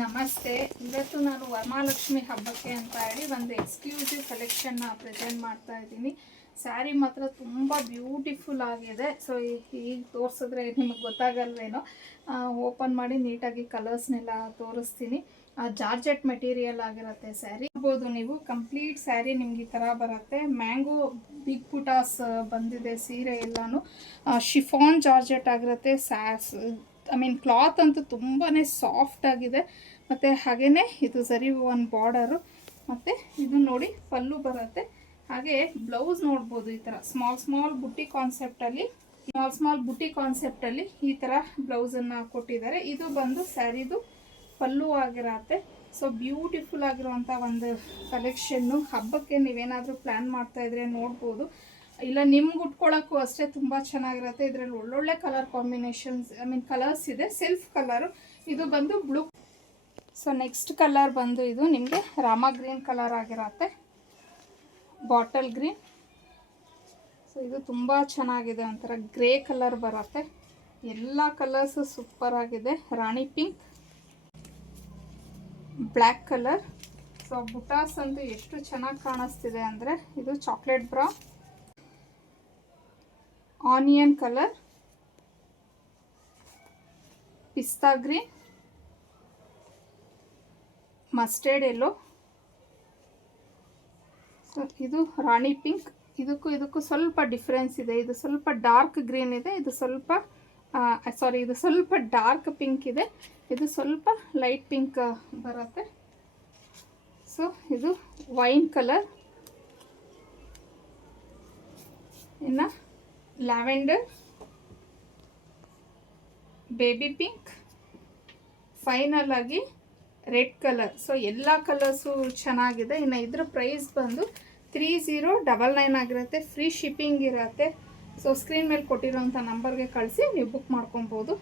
ನಮಸ್ತೆ. ಇವತ್ತು ನಾನು ವರಮಹಾಲಕ್ಷ್ಮಿ ಹಬ್ಬಕ್ಕೆ ಅಂತ ಹೇಳಿ ಒಂದು ಎಕ್ಸ್ಕ್ಲೂಸಿವ್ ಕಲೆಕ್ಷನ್ನ ಪ್ರೆಸೆಂಟ್ ಮಾಡ್ತಾ ಇದ್ದೀನಿ. ಸ್ಯಾರಿ ಮಾತ್ರ ತುಂಬ ಬ್ಯೂಟಿಫುಲ್ ಆಗಿದೆ. ಸೊ ಈಗ ತೋರಿಸಿದ್ರೆ ನಿಮಗೆ ಗೊತ್ತಾಗಲ್ವೇನೋ. ಓಪನ್ ಮಾಡಿ ನೀಟಾಗಿ ಕಲರ್ಸ್ನೆಲ್ಲ ತೋರಿಸ್ತೀನಿ. ಜಾರ್ಜೆಟ್ ಮೆಟೀರಿಯಲ್ ಆಗಿರುತ್ತೆ ಸ್ಯಾರಿ. ನೋಡ್ಬೋದು ನೀವು, ಕಂಪ್ಲೀಟ್ ಸ್ಯಾರಿ ನಿಮ್ಗೆ ಈ ಥರ ಬರುತ್ತೆ. ಮ್ಯಾಂಗೋ ಬಿಗ್ ಬುಟಾಸ್ ಬಂದಿದೆ ಸೀರೆ ಎಲ್ಲಾನು. ಶಿಫಾನ್ ಜಾರ್ಜೆಟ್ ಆಗಿರುತ್ತೆ. ಕ್ಲಾತ್ ಅಂತೂ ತುಂಬಾ ಸಾಫ್ಟ್ ಆಗಿದೆ. ಮತ್ತು ಹಾಗೆಯೇ ಇದು ಸರಿ ಒಂದು ಬಾರ್ಡರು, ಮತ್ತು ಇದು ನೋಡಿ ಪಲ್ಲು ಬರುತ್ತೆ. ಹಾಗೆ ಬ್ಲೌಸ್ ನೋಡ್ಬೋದು, ಈ ಥರ ಸ್ಮಾಲ್ ಬುಟ್ಟಿ ಕಾನ್ಸೆಪ್ಟಲ್ಲಿ ಈ ಥರ ಬ್ಲೌಸನ್ನು ಕೊಟ್ಟಿದ್ದಾರೆ. ಇದು ಬಂದು ಸ್ಯಾರಿದು ಪಲ್ಲು ಆಗಿರತ್ತೆ. ಸೊ ಬ್ಯೂಟಿಫುಲ್ ಆಗಿರುವಂಥ ಒಂದು ಕಲೆಕ್ಷನ್ನು. ಹಬ್ಬಕ್ಕೆ ನೀವೇನಾದರೂ ಪ್ಲ್ಯಾನ್ ಮಾಡ್ತಾಯಿದ್ರೆ ನೋಡ್ಬೋದು. ಇಲ್ಲ ನಿಮ್ಗೆ ಉಟ್ಕೊಳ್ಳೋಕ್ಕೂ ಅಷ್ಟೇ ತುಂಬ ಚೆನ್ನಾಗಿರುತ್ತೆ. ಇದರಲ್ಲಿ ಒಳ್ಳೊಳ್ಳೆ ಕಲರ್ ಕಾಂಬಿನೇಷನ್ಸ್ ಕಲರ್ಸ್ ಇದೆ. ಸೆಲ್ಫ್ ಕಲರು ಇದು ಬಂದು ಬ್ಲೂ. ಸೊ ನೆಕ್ಸ್ಟ್ ಕಲರ್ ಬಂದು ಇದು ನಿಮಗೆ ರಾಮ ಗ್ರೀನ್ ಕಲರ್ ಆಗಿರತ್ತೆ, ಬಾಟಲ್ ಗ್ರೀನ್. ಸೊ ಇದು ತುಂಬ ಚೆನ್ನಾಗಿದೆ, ಒಂಥರ ಗ್ರೇ ಕಲರ್ ಬರುತ್ತೆ. ಎಲ್ಲ ಕಲರ್ಸು ಸೂಪರ್ ಆಗಿದೆ. Rani pink, black colour. So ಬುಟಾಸ್ ಅಂತೂ ಎಷ್ಟು ಚೆನ್ನಾಗಿ ಕಾಣಿಸ್ತಿದೆ ಅಂದರೆ, ಇದು chocolate brown, onion colour, pista green, mustard yellow. So ಇದು ರಾಣಿ ಪಿಂಕ್. ಇದಕ್ಕೂ ಸ್ವಲ್ಪ ಡಿಫ್ರೆನ್ಸ್ ಇದೆ. ಇದು ಸ್ವಲ್ಪ ಡಾರ್ಕ್ ಗ್ರೀನ್ ಇದೆ, ಇದು ಸ್ವಲ್ಪ ಡಾರ್ಕ್ ಪಿಂಕ್ ಇದೆ, ಇದು ಸ್ವಲ್ಪ ಲೈಟ್ ಪಿಂಕ್ ಬರುತ್ತೆ. ಸೊ ಇದು ವೈನ್ ಕಲರ್, ಇನ್ನು ಲ್ಯಾವೆಂಡರ್, ಬೇಬಿ ಪಿಂಕ್, ಫೈನಲ್ ಆಗಿ ರೆಡ್ ಕಲರ್. ಸೊ ಎಲ್ಲ ಕಲರ್ಸು ಚೆನ್ನಾಗಿದೆ. ಇನ್ನು ಇದ್ರ ಪ್ರೈಸ್ ಬಂದು 3099 ಆಗಿರುತ್ತೆ. ಫ್ರೀ ಶಿಪ್ಪಿಂಗ್ ಇರುತ್ತೆ. ಸೊ ಸ್ಕ್ರೀನ್ ಮೇಲೆ ಕೊಟ್ಟಿರೋಂಥ ನಂಬರ್ಗೆ ಕಳಿಸಿ ನೀವು ಬುಕ್ ಮಾಡ್ಕೊಬೋದು.